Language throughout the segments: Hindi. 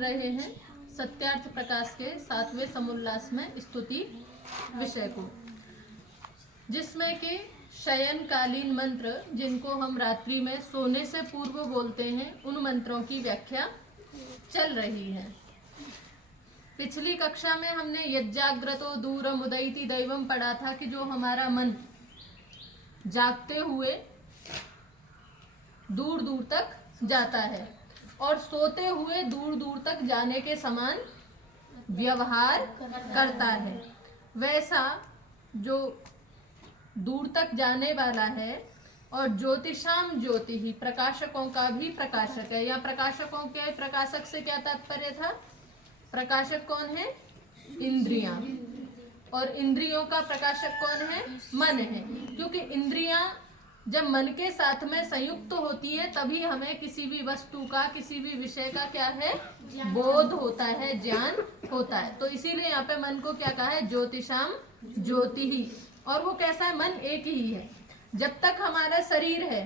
रहे हैं सत्यार्थ प्रकाश के 7वें समुल्लास में स्तुति विषय को, जिसमें कि शयनकालीन मंत्र जिनको हम रात्रि में सोने से पूर्व बोलते हैं, उन मंत्रों की व्याख्या चल रही है। पिछली कक्षा में हमने यज्जाग्रतो दूरम उदयति दैवम पढ़ा था कि जो हमारा मन जागते हुए दूर दूर तक जाता है और सोते हुए दूर दूर तक जाने के समान व्यवहार करता है, वैसा जो दूर तक जाने वाला है और ज्योतिषाम ज्योति ही, प्रकाशकों का भी प्रकाशक है। या प्रकाशकों के प्रकाशक से क्या तात्पर्य था? प्रकाशक कौन है? इंद्रियां। और इंद्रियों का प्रकाशक कौन है? मन है। क्योंकि इंद्रियां जब मन के साथ में संयुक्त होती है तभी हमें किसी भी वस्तु का, किसी भी विषय का क्या है? बोध होता है, ज्ञान होता है। तो इसीलिए यहाँ पे मन को क्या कहा है? ज्योतिषाम ज्योति ही। और वो कैसा है? मन एक ही है। जब तक हमारा शरीर है,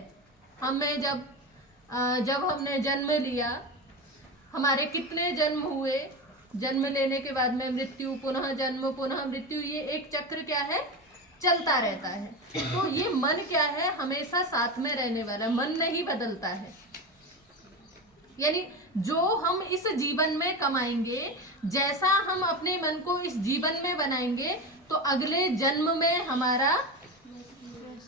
हमें जब हमने जन्म लिया, हमारे कितने जन्म हुए, जन्म लेने के बाद में मृत्यु, पुनः जन्म, पुनः मृत्यु, ये एक चक्र क्या है? चलता रहता है। तो ये मन क्या है? हमेशा साथ में रहने वाला, मन नहीं बदलता है। यानी जो हम इस जीवन में कमाएंगे, जैसा हम अपने मन को इस जीवन में बनाएंगे, तो अगले जन्म में हमारा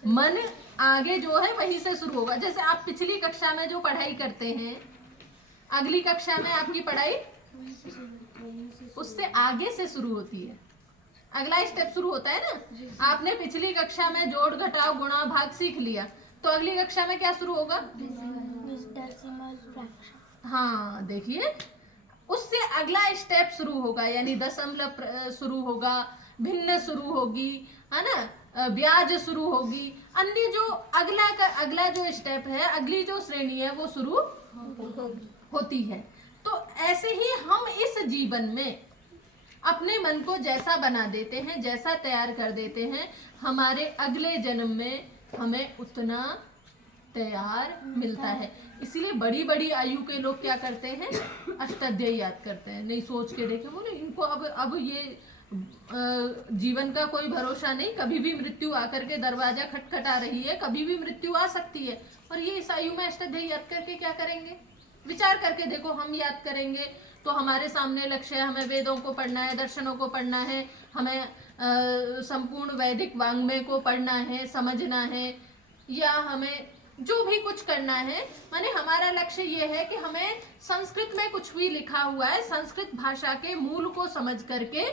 मन आगे जो है वहीं से शुरू होगा। जैसे आप पिछली कक्षा में जो पढ़ाई करते हैं, अगली कक्षा में आपकी पढ़ाई उससे आगे से शुरू होती है, अगला स्टेप शुरू होता है ना। आपने पिछली कक्षा में जोड़ घटाव गुणा भाग सीख लिया, तो अगली कक्षा में क्या शुरू होगा? हाँ, देखिए, उससे अगला स्टेप शुरू होगा, यानी दशमलव शुरू होगा, भिन्न शुरू होगी, है ना, ब्याज शुरू होगी, अन्य जो अगला जो स्टेप है, अगली जो श्रेणी है वो शुरू होती है। तो ऐसे ही हम इस जीवन में अपने मन को जैसा बना देते हैं, जैसा तैयार कर देते हैं, हमारे अगले जन्म में हमें उतना तैयार मिलता है। इसीलिए बड़ी बड़ी आयु के लोग क्या करते हैं? अष्टाध्यायी याद करते हैं। नहीं, सोच के देखे बोले इनको अब ये जीवन का कोई भरोसा नहीं, कभी भी मृत्यु आकर के दरवाजा खटखटा रही है, कभी भी मृत्यु आ सकती है। और ये इस आयु में अष्टाध्यायी याद करके क्या करेंगे? विचार करके देखो, हम याद करेंगे तो हमारे सामने लक्ष्य है, हमें वेदों को पढ़ना है, दर्शनों को पढ़ना है, हमें संपूर्ण वैदिक वाङ्मय को पढ़ना है, समझना है, या हमें जो भी कुछ करना है, माने हमारा लक्ष्य ये है कि हमें संस्कृत में कुछ भी लिखा हुआ है, संस्कृत भाषा के मूल को समझ करके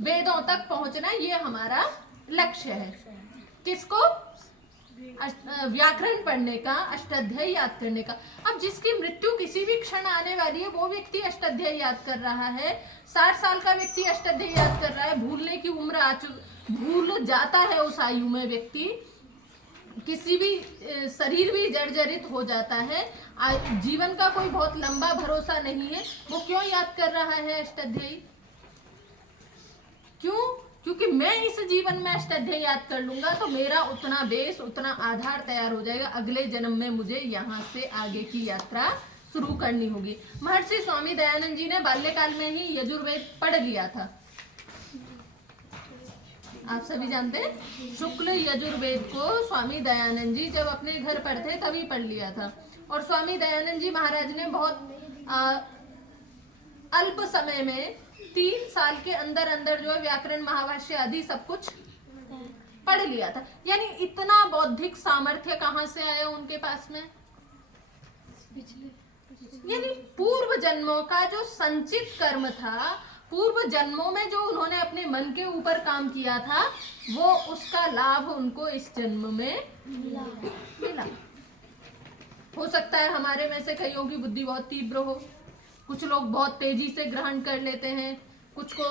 वेदों तक पहुंचना, ये हमारा लक्ष्य है। किसको? व्याकरण पढ़ने का, अष्टाध्यायी याद करने का। अब जिसकी मृत्यु किसी भी क्षण आने वाली है, वो व्यक्ति अष्टाध्यायी याद कर रहा है। 60 साल का व्यक्ति अष्टाध्यायी याद कर रहा है, भूलने की उम्र भूल जाता है उस आयु में व्यक्ति, किसी भी शरीर भी जर्जरित हो जाता है, जीवन का कोई बहुत लंबा भरोसा नहीं है, वो क्यों याद कर रहा है अष्टाध्यायी? क्यों? क्योंकि मैं इस जीवन में अष्टाध्यायी याद कर लूंगा तो मेरा उतना बेस, उतना आधार तैयार हो जाएगा, अगले जन्म में मुझे यहाँ से आगे की यात्रा शुरू करनी होगी। महर्षि स्वामी दयानंद जी ने बाल्यकाल में ही यजुर्वेद पढ़ लिया था, आप सभी जानते हैं। शुक्ल यजुर्वेद को स्वामी दयानंद जी जब अपने घर पढ़ते तभी पढ़ लिया था। और स्वामी दयानंद जी महाराज ने बहुत अल्प समय में 3 साल के अंदर अंदर जो है व्याकरण, महाभाष्य आदि सब कुछ पढ़ लिया था। यानी इतना बौद्धिक सामर्थ्य कहाँ से आया उनके पास में? यानी पूर्व जन्मों का जो संचित कर्म था, पूर्व जन्मों में जो उन्होंने अपने मन के ऊपर काम किया था, वो उसका लाभ उनको इस जन्म में मिला। हो सकता है हमारे में से कईयों की बुद्धि बहुत तीव्र हो, कुछ लोग बहुत तेजी से ग्रहण कर लेते हैं, कुछ को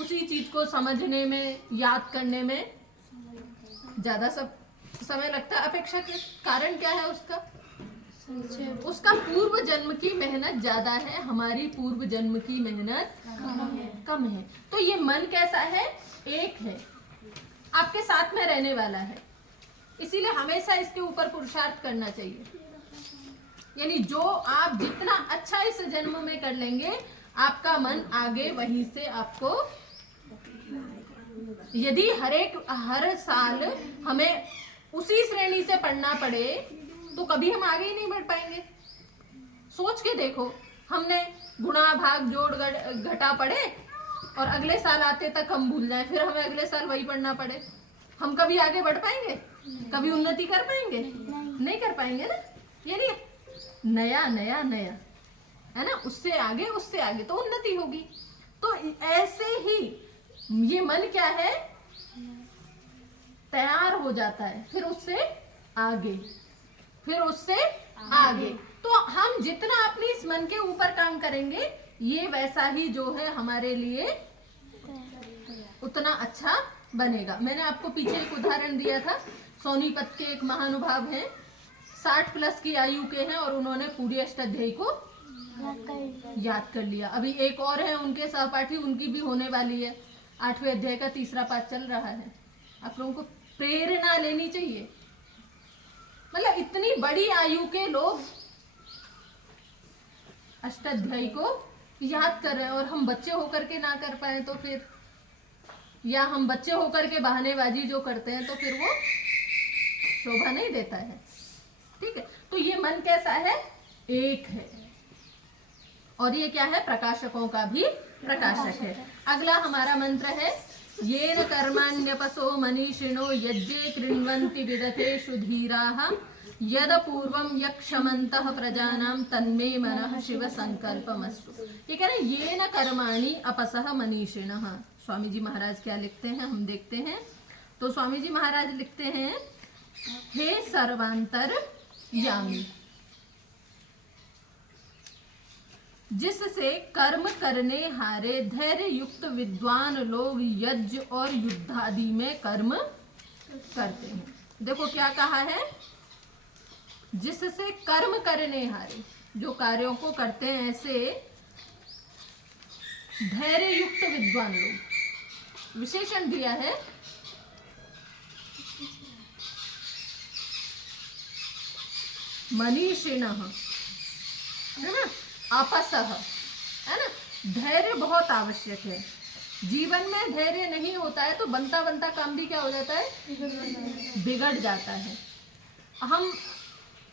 उसी चीज को समझने में, याद करने में ज्यादा समय लगता है। अपेक्षाकृत कारण क्या है उसका? उसका पूर्व जन्म की मेहनत ज्यादा है, हमारी पूर्व जन्म की मेहनत कम है। तो ये मन कैसा है? एक है, आपके साथ में रहने वाला है, इसीलिए हमेशा इसके ऊपर पुरुषार्थ करना चाहिए। यानी जो आप जितना अच्छा इस जन्म में कर लेंगे, आपका मन आगे वहीं से आपको, यदि हर साल हमें उसी श्रेणी से पढ़ना पड़े तो कभी हम आगे ही नहीं बढ़ पाएंगे। सोच के देखो, हमने गुणा भाग जोड़ घटा पढ़े और अगले साल आते तक हम भूल जाएं, फिर हमें अगले साल वही पढ़ना पड़े, हम कभी आगे बढ़ पाएंगे? कभी उन्नति कर पाएंगे? नहीं कर पाएंगे ना। यानी नया नया नया है ना, उससे आगे तो उन्नति होगी। तो ऐसे ही ये मन क्या है, तैयार हो जाता है, फिर उससे आगे। तो हम जितना अपने इस मन के ऊपर काम करेंगे, ये वैसा ही जो है हमारे लिए उतना अच्छा बनेगा। मैंने आपको पीछे एक उदाहरण दिया था, सोनीपत के एक महानुभाव हैं, 60 प्लस की आयु के हैं और उन्होंने पूरी अष्टाध्यायी को याद कर लिया। अभी एक और है उनके सहपाठी, उनकी भी होने वाली है, 8वें अध्याय का 3रा पाठ चल रहा है। आप लोगों को प्रेरणा लेनी चाहिए। मतलब इतनी बड़ी आयु के लोग अष्टाध्यायी को याद कर रहे हैं और हम बच्चे होकर के ना कर पाए तो फिर, या हम बच्चे होकर के बहानेबाजी जो करते हैं तो फिर वो शोभा नहीं देता है। ठीक है, तो ये मन कैसा है, एक है, और ये क्या है, प्रकाशकों का भी प्रकाशक है। अगला हमारा मंत्र है, येन कर्माण्यपसो मनीषिणो यज्ञे कृण्वन्ति विदथेषु धीराः यद पूर्वं यक्षमन्तः प्रजानां तन्मे मनः शिव संकल्पमस्तु। ये कह रहे हैं, येन कर्माणि अपसः मनीषिणः। स्वामी जी महाराज क्या लिखते हैं हम देखते हैं। तो स्वामी जी महाराज लिखते हैं, हे सर्वांतर यामी, जिससे कर्म करने हारे धैर्य युक्त विद्वान लोग यज्ञ और युद्धादि में कर्म करते हैं। देखो क्या कहा है, जिससे कर्म करने हारे, जो कार्यों को करते हैं ऐसे धैर्य युक्त विद्वान लोग, विशेषण दिया है मनीषिणः, है ना, अपसः, है ना। धैर्य बहुत आवश्यक है। जीवन में धैर्य नहीं होता है तो बनता बनता काम भी क्या हो जाता है, बिगड़ जाता है। हम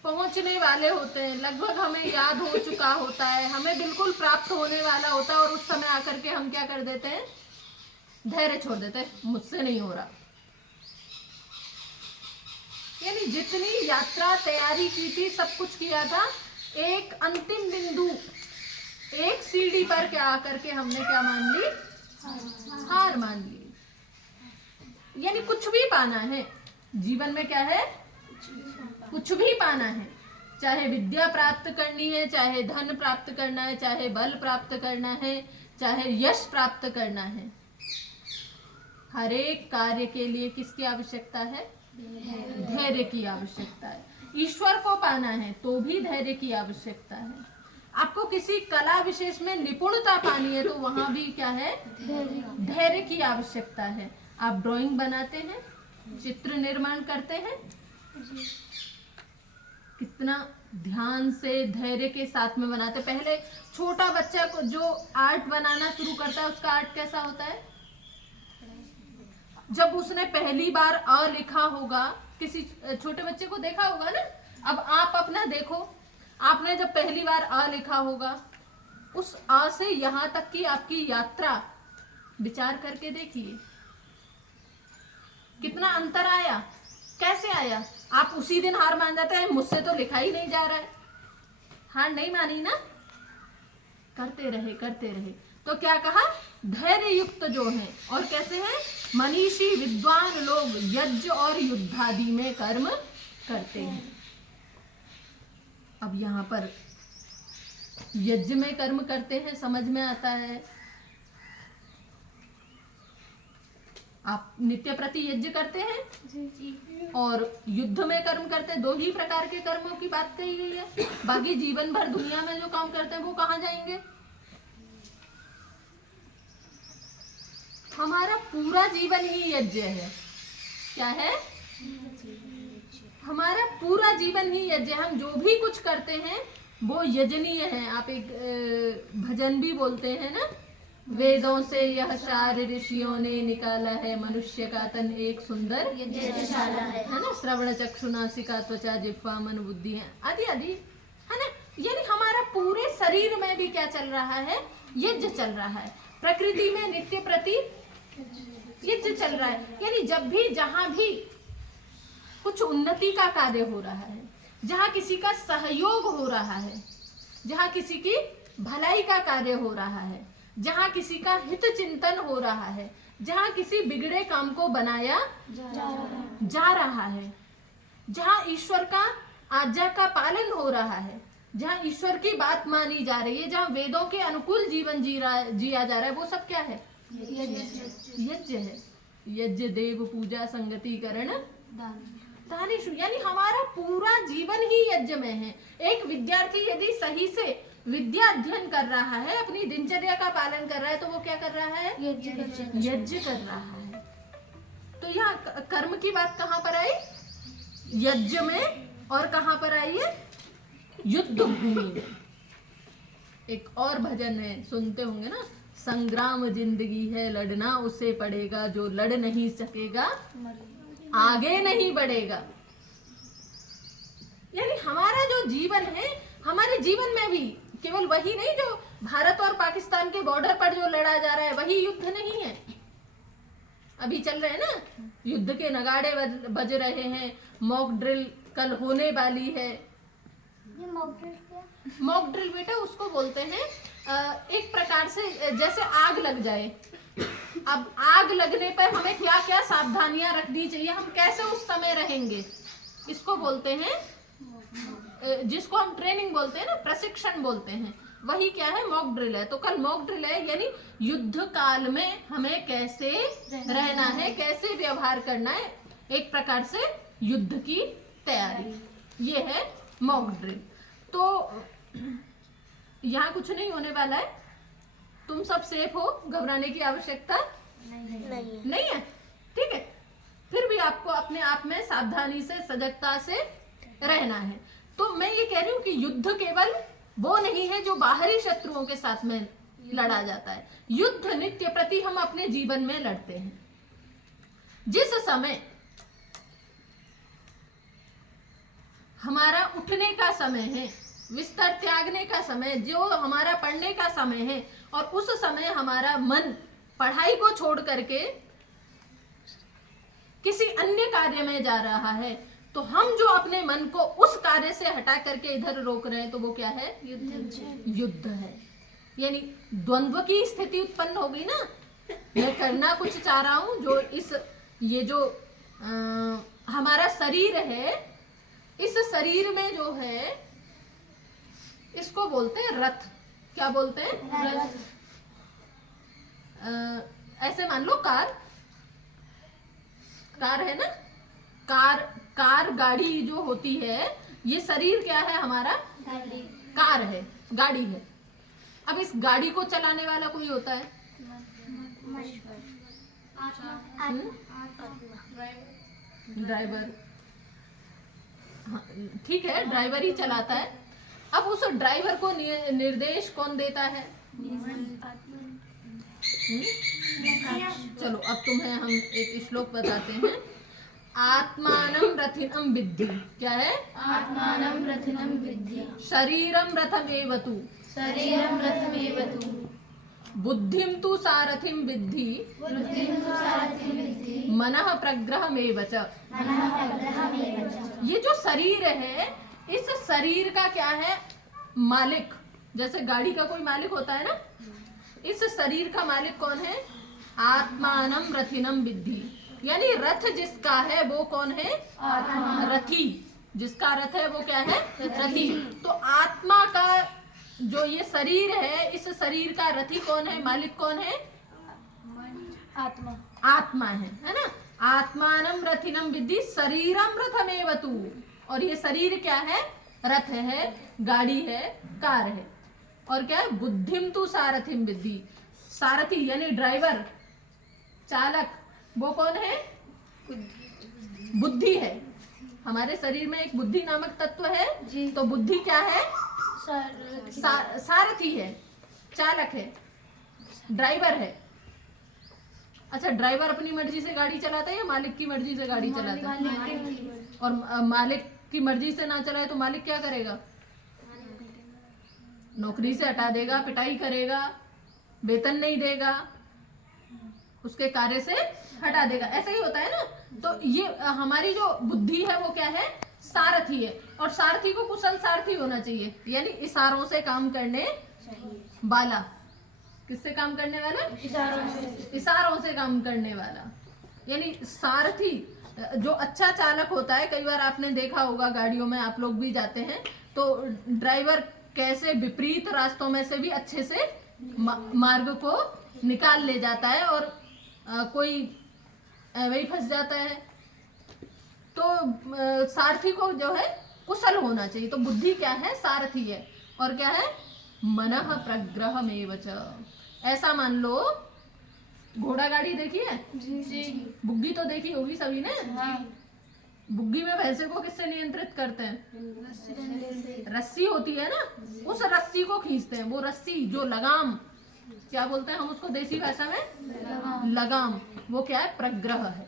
पहुंचने वाले होते हैं, लगभग हमें याद हो चुका होता है, हमें बिल्कुल प्राप्त होने वाला होता है, और उस समय आकर के हम क्या कर देते हैं, धैर्य छोड़ देते हैं, मुझसे नहीं हो रहा। यानी जितनी यात्रा तैयारी की थी, सब कुछ किया था, एक अंतिम बिंदु, एक सीढ़ी पर क्या आकर के हमने क्या मान ली, हार मान ली। यानी कुछ भी पाना है जीवन में, क्या है, कुछ भी पाना है, चाहे विद्या प्राप्त करनी है, चाहे धन प्राप्त करना है, चाहे बल प्राप्त करना है, चाहे यश प्राप्त करना है, हर एक कार्य के लिए किसकी आवश्यकता है, धैर्य की आवश्यकता है। ईश्वर को पाना है तो भी धैर्य की आवश्यकता है। आपको किसी कला विशेष में निपुणता पानी है तो वहां भी क्या है, धैर्य की आवश्यकता है। आप ड्राइंग बनाते हैं, चित्र निर्माण करते हैं, कितना ध्यान से धैर्य के साथ में बनाते। पहले छोटा बच्चा को जो आर्ट बनाना शुरू करता है, उसका आर्ट कैसा होता है, जब उसने पहली बार अ लिखा होगा, किसी छोटे बच्चे को देखा होगा ना। अब आप अपना देखो, आपने जब पहली बार अ लिखा होगा, उस अ से यहां तक की आपकी यात्रा विचार करके देखिए, कितना अंतर आया, कैसे आया। आप उसी दिन हार मान जाते हैं, मुझसे तो लिखा ही नहीं जा रहा है। हार नहीं मानी ना, करते रहे करते रहे। तो क्या कहा, धैर्य युक्त जो हैं, और कैसे हैं, मनीषी विद्वान लोग यज्ञ और युद्धादि में कर्म करते हैं। अब यहाँ पर यज्ञ में कर्म करते हैं, समझ में आता है। आप नित्य प्रति यज्ञ करते हैं और युद्ध में कर्म करते हैं, दो ही प्रकार के कर्मों की बात कही गई है। बाकी जीवन भर दुनिया में जो काम करते हैं वो कहाँ जाएंगे। हमारा पूरा जीवन ही यज्ञ है। क्या है, हमारा पूरा जीवन ही यज्ञ, हम जो भी कुछ करते हैं वो यजनीय है। आप एक भजन भी बोलते हैं ना, वेदों से यह सार ऋषियों ने निकाला है, मनुष्य का तन एक सुंदर यज्ञशाला है ना, श्रवण चक्षु नासिका त्वचा जिह्वा मन बुद्धि है आदि आदि, है ना। यानी हमारा पूरे शरीर में भी क्या चल रहा है, यज्ञ चल रहा है। प्रकृति में नित्य प्रति यज्ञ चल रहा है। यानी जब भी जहां भी कुछ उन्नति का कार्य हो रहा है, जहां किसी का सहयोग हो रहा है, जहां किसी की भलाई का कार्य हो रहा है, जहां किसी का हित चिंतन हो रहा है, जहां किसी बिगड़े काम को बनाया जा रहा है, जहां ईश्वर का आज्ञा का पालन हो रहा है, जहां ईश्वर की बात मानी जा रही है, जहां वेदों के अनुकूल जीवन जिया जा रहा है, वो सब क्या है, यज्ञ है। यज्ञ देव पूजा संगति करण दानेषु। यानी हमारा पूरा जीवन ही यज्ञ में है। एक विद्यार्थी यदि सही से विद्या अध्ययन कर रहा है, अपनी दिनचर्या का पालन कर रहा है, तो वो क्या कर रहा है, यज्ञ कर रहा है। तो यहाँ कर्म की बात कहाँ पर आई, यज्ञ में, और कहाँ पर आई है, युद्ध भूमि में। एक और भजन है, सुनते होंगे ना, संग्राम जिंदगी है लड़ना उसे पड़ेगा, जो लड़ नहीं सकेगा आगे नहीं बढ़ेगा। यानी हमारा जो जीवन है, हमारे जीवन में भी केवल वही नहीं जो भारत और पाकिस्तान के बॉर्डर पर जो लड़ा जा रहा है वही युद्ध नहीं है। अभी चल रहे हैं ना, युद्ध के नगाड़े बज रहे हैं, मॉक ड्रिल कल होने वाली है। ये मॉक ड्रिल बेटा उसको बोलते हैं एक प्रकार से जैसे आग लग जाए। अब आग लगने पर हमें क्या क्या सावधानियां रखनी चाहिए, हम कैसे उस समय रहेंगे, इसको बोलते हैं, जिसको हम ट्रेनिंग बोलते हैं ना, प्रशिक्षण बोलते हैं, वही क्या है, मॉक ड्रिल है। तो कल मॉक ड्रिल है, यानी युद्ध काल में हमें कैसे रहना है, कैसे व्यवहार करना है, एक प्रकार से युद्ध की तैयारी, ये है मॉक ड्रिल। तो यहाँ कुछ नहीं होने वाला है, तुम सब सेफ हो, घबराने की आवश्यकता नहीं है, ठीक है। फिर भी आपको अपने आप में सावधानी से, सजगता से रहना है। तो मैं ये कह रही हूँ कि युद्ध केवल वो नहीं है जो बाहरी शत्रुओं के साथ में लड़ा जाता है, युद्ध नित्य प्रति हम अपने जीवन में लड़ते हैं। जिस समय हमारा उठने का समय है, बिस्तर त्यागने का समय, जो हमारा पढ़ने का समय है, और उस समय हमारा मन पढ़ाई को छोड़ करके किसी अन्य कार्य में जा रहा है, तो हम जो अपने मन को उस कार्य से हटा करके इधर रोक रहे हैं, तो वो क्या है, युद्ध है। यानी द्वंद्व की स्थिति उत्पन्न हो गई ना, मैं करना कुछ चाह रहा हूं, जो ये जो हमारा शरीर है, इस शरीर में जो है, इसको बोलते हैं रथ। क्या बोलते हैं, रथ। ऐसे मान लो कार है ना, कार गाड़ी जो होती है, ये शरीर क्या है हमारा, कार है, गाड़ी है। अब इस गाड़ी को चलाने वाला कोई होता है, ड्राइवर, हाँ, ठीक है, ड्राइवर ही चलाता है। अब उस ड्राइवर को निर्देश कौन देता है, चलो अब तुम्हें हम एक श्लोक बताते हैं। आत्मानं रथिनं विद्धि, क्या है, आत्मानं रथिनं विद्धि, शरीरं रथमेव तु, शरीरं रथमेव तु, बुद्धिं तु सारथिं विद्धि, बुद्धिं तु सारथिं विद्धि, मनः प्रग्रहमेव च। मनः प्रग्रहमेव च। ये जो शरीर है, इस शरीर का क्या है, मालिक, जैसे गाड़ी का कोई मालिक होता है ना, इस शरीर का मालिक कौन है, आत्मानं रथिनं विद्धि। यानी रथ जिसका है वो कौन है, आत्मा। रथी, जिसका रथ है वो क्या है, रथी। तो आत्मा का जो ये शरीर है, इस शरीर का रथी कौन है, मालिक कौन है, आत्मा, आत्मा है ना। आत्मानं रथिनं विद्धि शरीरं रथमेव तु, और ये शरीर क्या है, रथ है, गाड़ी है, कार है। और क्या है, बुद्धिम तु सारथिम विद्धि, सारथी यानी ड्राइवर, चालक, वो कौन है, बुद्धि है। हमारे शरीर में एक बुद्धि नामक तत्व है। जी। तो बुद्धि क्या है? सर सारथी है, चालक है, ड्राइवर है। अच्छा, ड्राइवर अपनी मर्जी से गाड़ी चलाता है या मालिक की मर्जी से गाड़ी चलाता है? और मालिक की मर्जी से ना चलाए तो मालिक क्या करेगा? नौकरी से हटा देगा, पिटाई करेगा, वेतन नहीं देगा, उसके कार्य से हटा देगा। ऐसा ही होता है ना। तो ये हमारी जो बुद्धि है वो क्या है? सारथी है। और सारथी को कुशल सारथी होना चाहिए, यानी इशारों से काम करने वाला। किससे काम करने वाला? इशारों से काम करने वाला। यानी सारथी जो अच्छा चालक होता है, कई बार आपने देखा होगा गाड़ियों में आप लोग भी जाते हैं तो ड्राइवर कैसे विपरीत रास्तों में से भी अच्छे से मार्ग को निकाल ले जाता है और कोई वही फंस जाता है। तो सारथी को जो है कुशल होना चाहिए। तो बुद्धि क्या है? सारथी है। और क्या है? मनः प्रग्रहमेव च। ऐसा मान लो, घोड़ा गाड़ी देखी है? बुग्गी तो देखी होगी सभी ने। बुग्गी में भैंसे को किससे नियंत्रित करते हैं? रस्सी होती है ना, उस रस्सी को खींचते हैं। वो रस्सी जो लगाम, क्या बोलते हैं हम उसको देसी भाषा में? लगाम। वो क्या है? प्रग्रह है।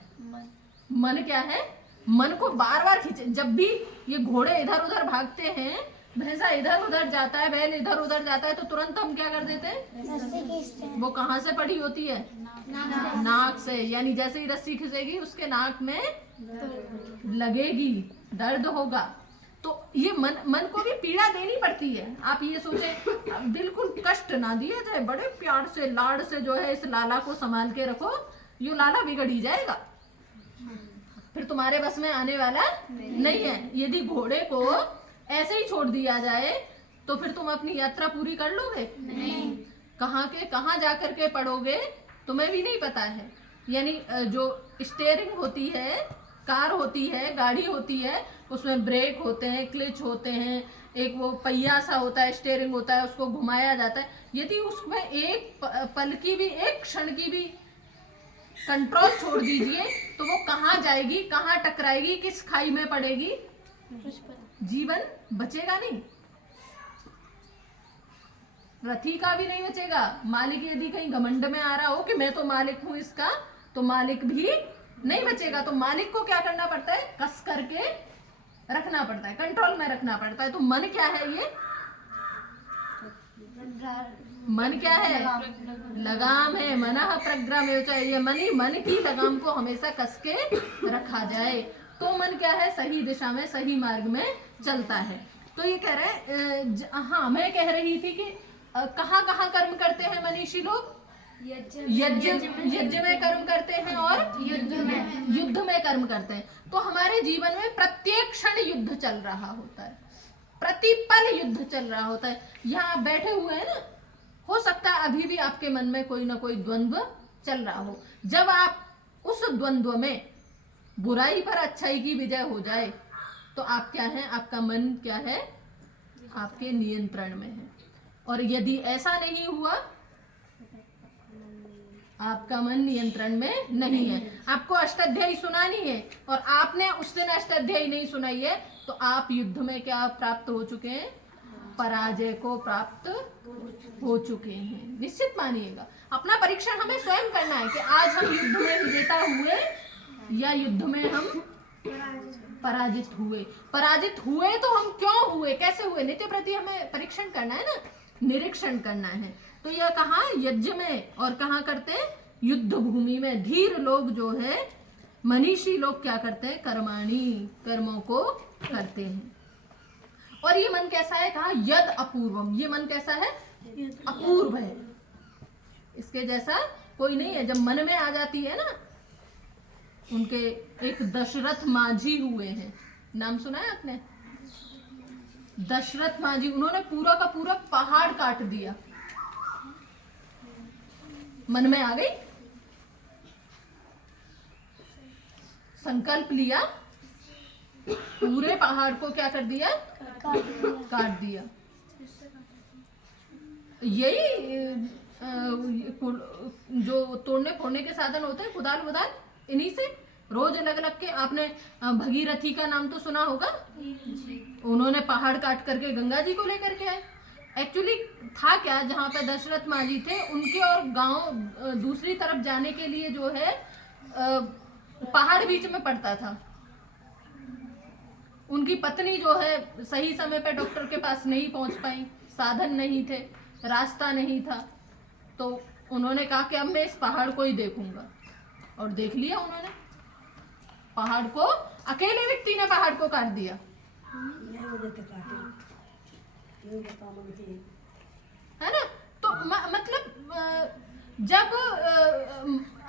मन क्या है? मन को बार बार खींचे। जब भी ये घोड़े इधर उधर भागते हैं, भैंसा इधर उधर जाता है, बैल इधर उधर जाता है, तो तुरंत हम क्या कर देते हैं? वो कहाँ से पड़ी होती है? नाक से। यानी जैसे ही रस्सी खींचेगी उसके नाक में लगेगी, दर्द होगा। तो ये मन को भी पीड़ा देनी पड़ती है। आप ये सोचें बिल्कुल कष्ट ना दिया जाए, बड़े प्यार से लाड़ से जो है इस लाला को संभाल के रखो, ये लाला बिगड़ ही जाएगा, फिर तुम्हारे बस में आने वाला नहीं है। यदि घोड़े को ऐसे ही छोड़ दिया जाए तो फिर तुम अपनी यात्रा पूरी कर लोगे? नहीं। कहाँ जा करके पड़ोगे तुम्हें भी नहीं पता है। यानी जो स्टीयरिंग होती है, कार होती है, गाड़ी होती है, उसमें ब्रेक होते हैं, क्लच होते हैं, एक वो पहिया सा होता है, स्टीयरिंग होता है, उसको घुमाया जाता है। यदि उसमें एक पल की भी, एक क्षण की भी कंट्रोल छोड़ दीजिए तो वो कहाँ जाएगी, कहाँ टकराएगी, किस खाई में पड़ेगी, जीवन बचेगा नहीं। रथी का भी नहीं बचेगा। मालिक यदि कहीं घमंड में आ रहा हो कि मैं तो मालिक हूं इसका, तो मालिक भी नहीं बचेगा। तो मालिक को क्या करना पड़ता है? कस करके रखना पड़ता है, कंट्रोल में रखना पड़ता है। तो मन क्या है? ये मन क्या है? लगाम है। मनः प्रग्रहमेव च। ये मन की लगाम को हमेशा कस के रखा जाए तो मन क्या है? सही दिशा में, सही मार्ग में चलता है। तो ये कह रहे हाँ, मैं कह रही थी कि कहाँ कर्म करते हैं मनीषी लोग? यज्ञ में कर्म करते हैं और युद्ध में कर्म करते हैं। तो हमारे जीवन में प्रत्येक क्षण युद्ध चल रहा होता है, प्रतिपल युद्ध चल रहा होता है। यहाँ आप बैठे हुए हैं ना, हो सकता है अभी भी आपके मन में कोई ना कोई द्वंद्व चल रहा हो। जब आप उस द्वंद्व में बुराई पर अच्छाई की विजय हो जाए तो आप क्या हैं? आपका मन क्या है? आपके नियंत्रण में है। और यदि ऐसा नहीं हुआ, आपका मन नियंत्रण में नहीं है, आपको अष्टाध्यायी सुनानी है और आपने उस दिन अष्टाध्यायी नहीं सुनाई है, तो आप युद्ध में क्या प्राप्त हो चुके हैं? पराजय को प्राप्त हो चुके हैं। निश्चित मानिएगा, अपना परीक्षण हमें स्वयं करना है कि आज हम युद्ध में विजेता हुए या युद्ध में हम पराजित हुए। पराजित हुए तो हम क्यों हुए, कैसे हुए, नित्य प्रति हमें परीक्षण करना है ना, निरीक्षण करना है। तो यह कहा यज्ञ में, और कहाँ करते हैं? युद्ध भूमि में। धीर लोग जो है, मनीषी लोग क्या करते हैं? कर्माणि, कर्मों को करते हैं। और ये मन कैसा है? कहा यद अपूर्वम। ये मन कैसा है? अपूर्व है, इसके जैसा कोई नहीं है। जब मन में आ जाती है ना, उनके एक दशरथ माझी हुए हैं, नाम सुना है आपने? दशरथ माझी, उन्होंने पूरा का पूरा पहाड़ काट दिया। मन में आ गई, संकल्प लिया, पूरे पहाड़ को क्या कर दिया? काट दिया। यही जो तोड़ने फोड़ने के साधन होते हैं, कुदाल वुदाल, इन्हीं से रोज अलग अलग के। आपने भगीरथी का नाम तो सुना होगा, उन्होंने पहाड़ काट करके गंगा जी को लेकर के आए। एक्चुअली था क्या, जहाँ पे दशरथ माँ जी थे उनके और गांव दूसरी तरफ जाने के लिए जो है पहाड़ बीच में पड़ता था। उनकी पत्नी जो है सही समय पे डॉक्टर के पास नहीं पहुंच पाई, साधन नहीं थे, रास्ता नहीं था, तो उन्होंने कहा कि अब मैं इस पहाड़ को ही देखूंगा, और देख लिया उन्होंने पहाड़ को। अकेले व्यक्ति ने पहाड़ को काट दिया, है ना। तो मतलब जब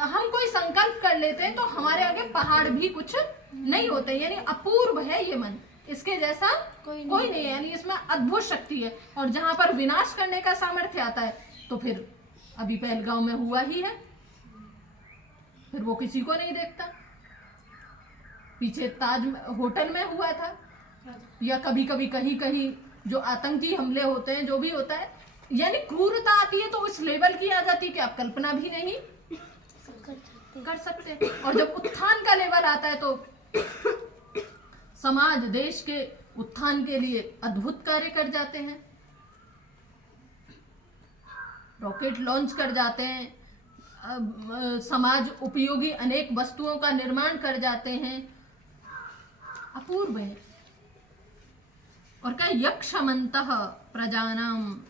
हम कोई संकल्प कर लेते हैं तो हमारे आगे पहाड़ भी कुछ नहीं होते, यानी अपूर्व है ये मन, इसके जैसा कोई नहीं है, यानी इसमें अद्भुत शक्ति है। और जहां पर विनाश करने का सामर्थ्य आता है तो फिर अभी पहलगांव में हुआ ही है, फिर वो किसी को नहीं देखता। पीछे ताज होटल में हुआ था, या कभी कभी कहीं कहीं जो आतंकी हमले होते हैं, जो भी होता है, यानी क्रूरता आती है तो इस लेवल की आ जाती है कि आप कल्पना भी नहीं कर सकते। और जब उत्थान का लेवल आता है तो समाज देश के उत्थान के लिए अद्भुत कार्य कर जाते हैं, रॉकेट लॉन्च कर जाते हैं, समाज उपयोगी अनेक वस्तुओं का निर्माण कर जाते हैं, अपूर्व है। और क्या यक्षमंतः प्रजानाम,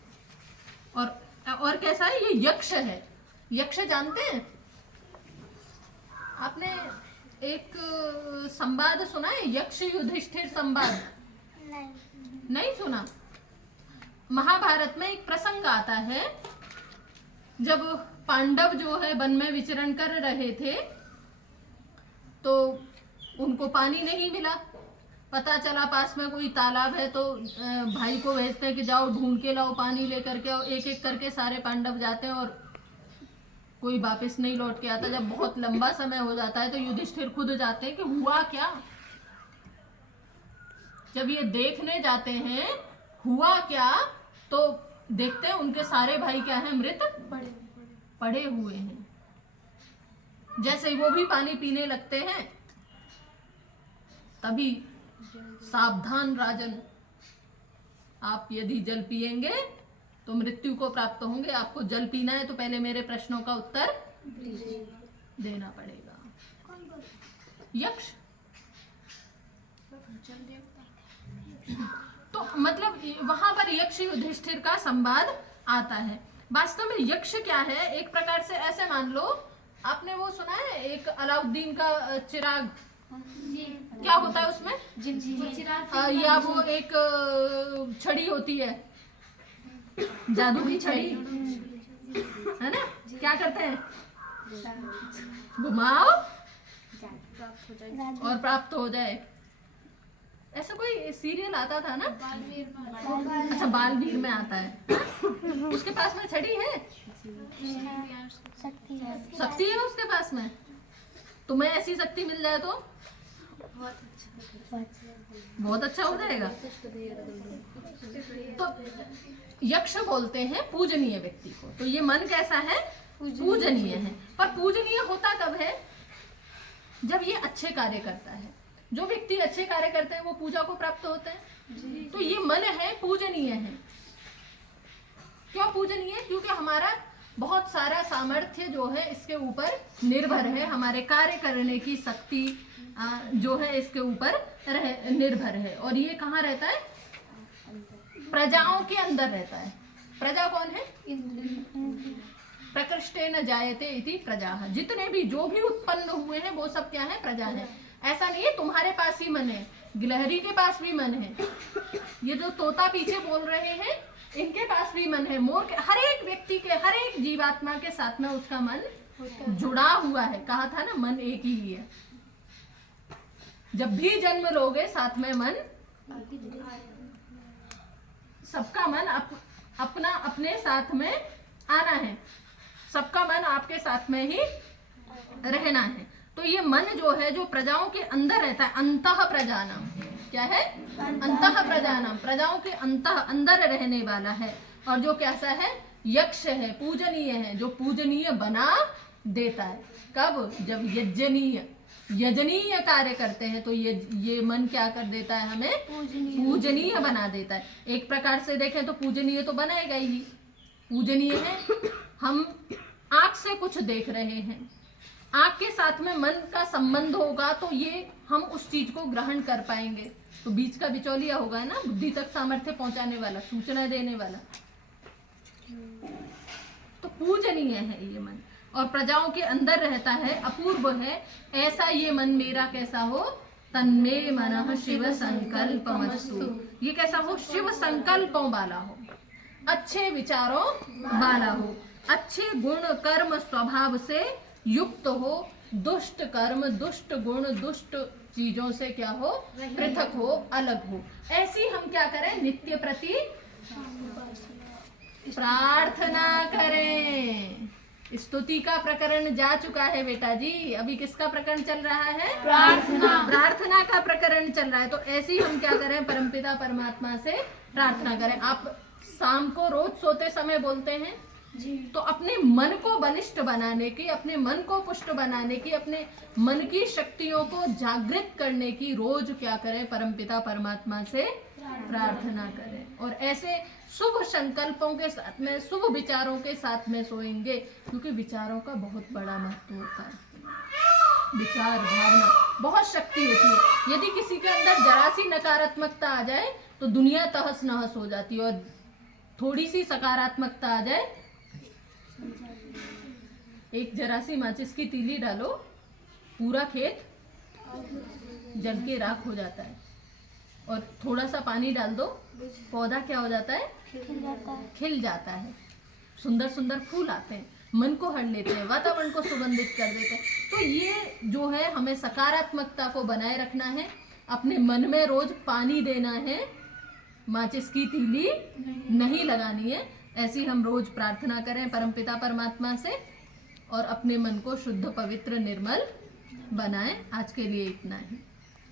और कैसा है ये यक्ष है। यक्ष जानते हैं आपने, एक संवाद सुना है, यक्ष युधिष्ठिर संवाद? नहीं सुना। महाभारत में एक प्रसंग आता है, जब पांडव जो है वन में विचरण कर रहे थे तो उनको पानी नहीं मिला। पता चला पास में कोई तालाब है तो भाई को भेजते हैं कि जाओ ढूंढ के लाओ, पानी लेकर के आओ। एक एक करके सारे पांडव जाते हैं और कोई वापस नहीं लौट के आता। जब बहुत लंबा समय हो जाता है तो युधिष्ठिर खुद जाते हैं कि हुआ क्या। जब ये देखने जाते हैं हुआ क्या, तो देखते हैं उनके सारे भाई क्या है, मृत पड़े हुए हैं। जैसे ही वो भी पानी पीने लगते हैं तभी सावधान राजन, आप यदि जल पिएंगे तो मृत्यु को प्राप्त होंगे। आपको जल पीना है तो पहले मेरे प्रश्नों का उत्तर देना पड़ेगा। यक्ष तो मतलब वहां पर यक्ष युधिष्ठिर का संवाद आता है। वास्तव में यक्ष क्या है, एक प्रकार से ऐसे मान लो, आपने वो सुना है एक अलाउद्दीन का चिराग, क्या होता है उसमें, या वो एक छड़ी होती है, जादू की छड़ी, है ना, क्या करते हैं, घुमाओ और प्राप्त हो जाए। ऐसा कोई सीरियल आता था ना, अच्छा बालवीर में आता है। उसके पास में छड़ी है, शक्ति है उसके पास में। तुम्हें ऐसी शक्ति मिल जाए तो बहुत अच्छा हो जाएगा। तो यक्ष बोलते हैं पूजनीय व्यक्ति को। तो ये मन कैसा है, पूजनीय है। पर पूजनीय होता कब है, जब ये अच्छे कार्य करता है। जो व्यक्ति अच्छे कार्य करते हैं वो पूजा को प्राप्त होते हैं। तो ये मन है, पूजनीय है। क्यों पूजनीय? क्योंकि हमारा बहुत सारा सामर्थ्य जो है इसके ऊपर निर्भर है, हमारे कार्य करने की शक्ति जो है इसके ऊपर निर्भर है। और ये कहाँ रहता है, प्रजाओं के अंदर रहता है। प्रजा कौन है, प्रकृष्टेन जायते इति प्रजा। जितने भी जो भी उत्पन्न हुए हैं वो सब क्या है, प्रजा है। ऐसा नहीं है तुम्हारे पास ही मन है, गिलहरी के पास भी मन है, ये जो तोता पीछे बोल रहे हैं इनके पास भी मन है, मोर के, हर एक व्यक्ति के, हर एक जीवात्मा के साथ में उसका मन जुड़ा हुआ है। कहा था ना मन एक ही है। जब भी जन्म लोगे साथ में मन, सबका मन अपना अपने साथ में आना है, सबका मन आपके साथ में ही रहना है। तो ये मन जो है जो प्रजाओं के अंदर रहता है, अंतः प्रजानाम, क्या है, अंतः प्रजानाम, प्रजाओं के अंदर रहने वाला है। और जो कैसा है, यक्ष है, पूजनीय है, जो पूजनीय बना देता है। कब, जब यज्ञनीय यजनीय कार्य करते हैं तो ये मन क्या कर देता है, हमें पूजनीय बना देता है। एक प्रकार से देखें तो पूजनीय तो बनाएगा ही, पूजनीय है। हम आंख से कुछ देख रहे हैं, आंख के साथ में मन का संबंध होगा तो ये हम उस चीज को ग्रहण कर पाएंगे। तो बीच का बिचौलिया होगा ना, बुद्धि तक सामर्थ्य पहुंचाने वाला, सूचना देने वाला। तो पूजनीय है ये मन, और प्रजाओं के अंदर रहता है, अपूर्व है। ऐसा ये मन मेरा कैसा हो, तन्मे मनः शिव संकल्पमस्तु। ये कैसा हो, शिव संकल्पों वाला हो, अच्छे विचारों वाला हो, अच्छे गुण कर्म स्वभाव से युक्त हो, दुष्ट कर्म दुष्ट गुण दुष्ट चीजों से क्या हो, पृथक हो, अलग हो। ऐसी हम क्या करें, नित्य प्रति प्रार्थना करें। स्तुति का प्रकरण जा चुका है बेटा जी, अभी किसका प्रकरण चल रहा है, प्रार्थना का प्रकरण चल रहा है। तो ऐसी हम क्या करें, परमपिता परमात्मा से प्रार्थना करें। आप शाम को रोज सोते समय बोलते हैं जी। तो अपने मन को बलिष्ठ बनाने की, अपने मन को पुष्ट बनाने की, अपने मन की शक्तियों को जागृत करने की रोज क्या करें, परमपिता परमात्मा से प्रार्थना करें। और ऐसे शुभ संकल्पों के साथ में, शुभ विचारों के साथ में सोएंगे, क्योंकि विचारों का बहुत बड़ा महत्व होता है। विचार भावना बहुत शक्ति होती है। यदि किसी के अंदर जरा सी नकारात्मकता आ जाए तो दुनिया तहस नहस हो जाती है, और थोड़ी सी सकारात्मकता आ जाए, एक जरा सी माचिस की तीली डालो, पूरा खेत जल के राख हो जाता है। और थोड़ा सा पानी डाल दो, पौधा क्या हो जाता है, खिल जाता है, सुंदर सुंदर फूल आते हैं, मन को हर लेते हैं, वातावरण को सुगंधित कर देते हैं। तो ये जो है, हमें सकारात्मकता को बनाए रखना है, अपने मन में रोज पानी देना है, माचिस की तीली नहीं लगानी है। ऐसी हम रोज प्रार्थना करें परमपिता परमात्मा से, और अपने मन को शुद्ध पवित्र निर्मल बनाएं। आज के लिए इतना ही।